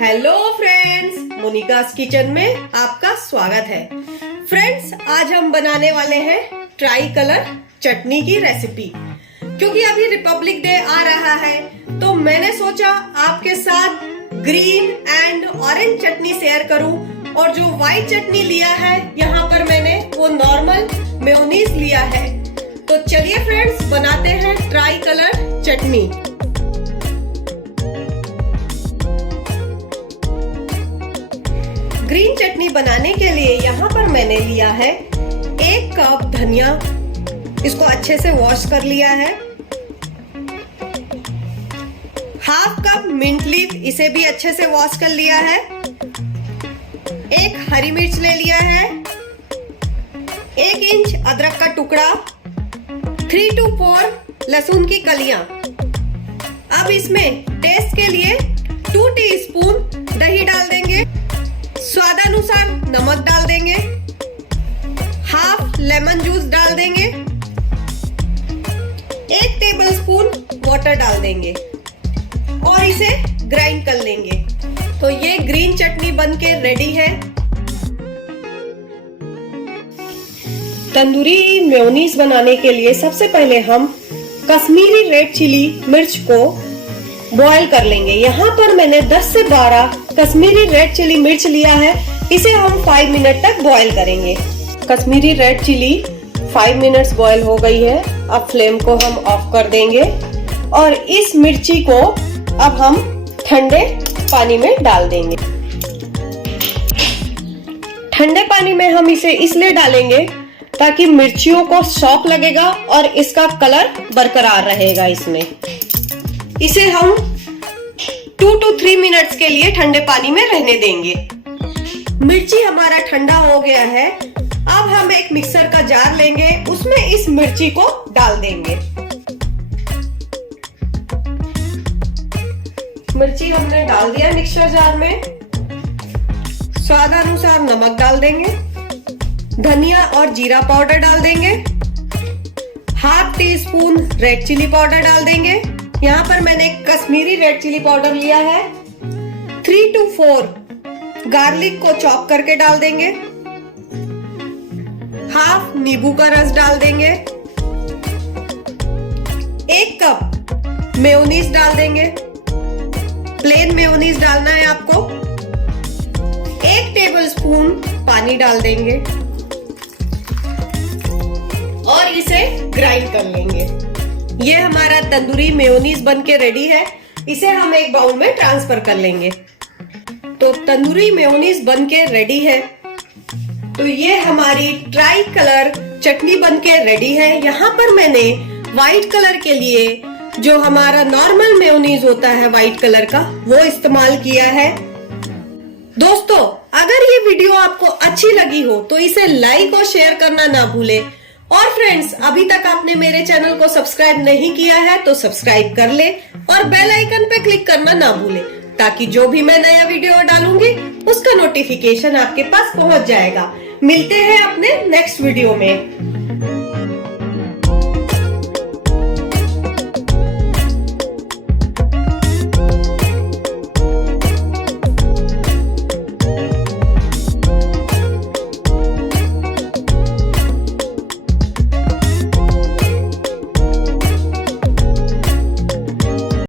Hello friends, Monika's kitchen में आपका स्वागत है। फ्रेंड्स, आज हम बनाने वाले हैं ट्राई कलर चटनी की रेसिपी। क्योंकि अभी रिपब्लिक डे आ रहा है तो मैंने सोचा आपके साथ green and orange chutney share करूं। और जो व्हाइट चटनी लिया है यहाँ पर मैंने वो नॉर्मल मेयोनीज लिया है। तो चलिए फ्रेंड्स, बनाते हैं ट्राई कलर चटनी। ग्रीन चटनी बनाने के लिए यहाँ पर मैंने लिया है 1 कप धनिया। इसको अच्छे से वॉश कर लिया है। ½ कप मिंट लीफ, इसे भी अच्छे से वॉश कर लिया है। 1 हरी मिर्च ले लिया है। 1 इंच अदरक का टुकड़ा। 3 to 4 लहसुन की कलियां। अब इसमें टेस्ट के लिए 2 टीस्पून दही डाल देंगे। स्वादानुसार नमक डाल देंगे। ½ लेमन जूस डाल देंगे। 1 टेबलस्पून वाटर डाल देंगे और इसे ग्राइंड कर लेंगे। तो ये ग्रीन चटनी बनके रेडी है। तंदूरी मेयोनीज बनाने के लिए सबसे पहले हम कश्मीरी रेड चिली मिर्च को बॉईल कर लेंगे। यहाँ पर मैंने 10 से 12 कश्मीरी रेड चिली मिर्च लिया है। इसे हम 5 मिनट तक बॉईल करेंगे। Kashmiri red chilli 5 minutes boil हो गई है। अब फ्लेम को हम ऑफ कर देंगे और इस मिर्ची को अब हम ठंडे पानी में डाल देंगे। ठंडे पानी में हम इसे इसलिए डालेंगे ताकि मिर्चियों को शॉक लगेगा और इसका कलर बरकरार रहेगा इसमें। इसे हम 2 to 3 मिनट्स के लिए ठंडे पानी में रहने देंगे। मिर्ची हमारा ठंडा हो गया है। अब हम एक मिक्सर का जार लेंगे, उसमें इस मिर्ची को डाल देंगे। मिर्ची हमने डाल दिया मिक्सर जार में। स्वादानुसार नमक डाल देंगे। धनिया और जीरा पाउडर डाल देंगे। ½ टीस्पून रेड चिली पाउडर डाल देंगे। यहाँ पर मैंने कश्मीरी रेड चिली पाउडर लिया है। 3 to 4 गार्लिक को चॉप करके डाल देंगे। ½ नींबू का रस डाल देंगे। 1 कप मेयोनीज डाल देंगे। प्लेन मेयोनीज डालना है आपको। 1 टेबलस्पून पानी डाल देंगे और इसे ग्राइंड कर लेंगे। ये हमारा तंदूरी मेयोनीज बनके रेडी है। इसे हम एक बाउल में ट्रांसफर कर लेंगे। तो तंदूरी मेयोनीज बनके रेडी है। तो ये हमारी ट्राई कलर चटनी बनके रेडी है। यहाँ पर मैंने व्हाइट कलर के लिए जो हमारा नॉर्मल मेयोनीज होता है व्हाइट कलर का, वो इस्तेमाल किया है। दोस्तों, अगर ये वीडियो आपको अच्छी लगी हो तो इसे लाइक और शेयर करना ना भूले। और फ्रेंड्स, अभी तक आपने मेरे चैनल को सब्सक्राइब नहीं किया है तो सब्सक्राइब कर ले और बेल आइकन पे क्लिक करना ना भूले, ताकि जो भी मैं नया वीडियो डालूंगी उसका नोटिफिकेशन आपके पास पहुंच जाएगा। मिलते हैं अपने नेक्स्ट वीडियो में।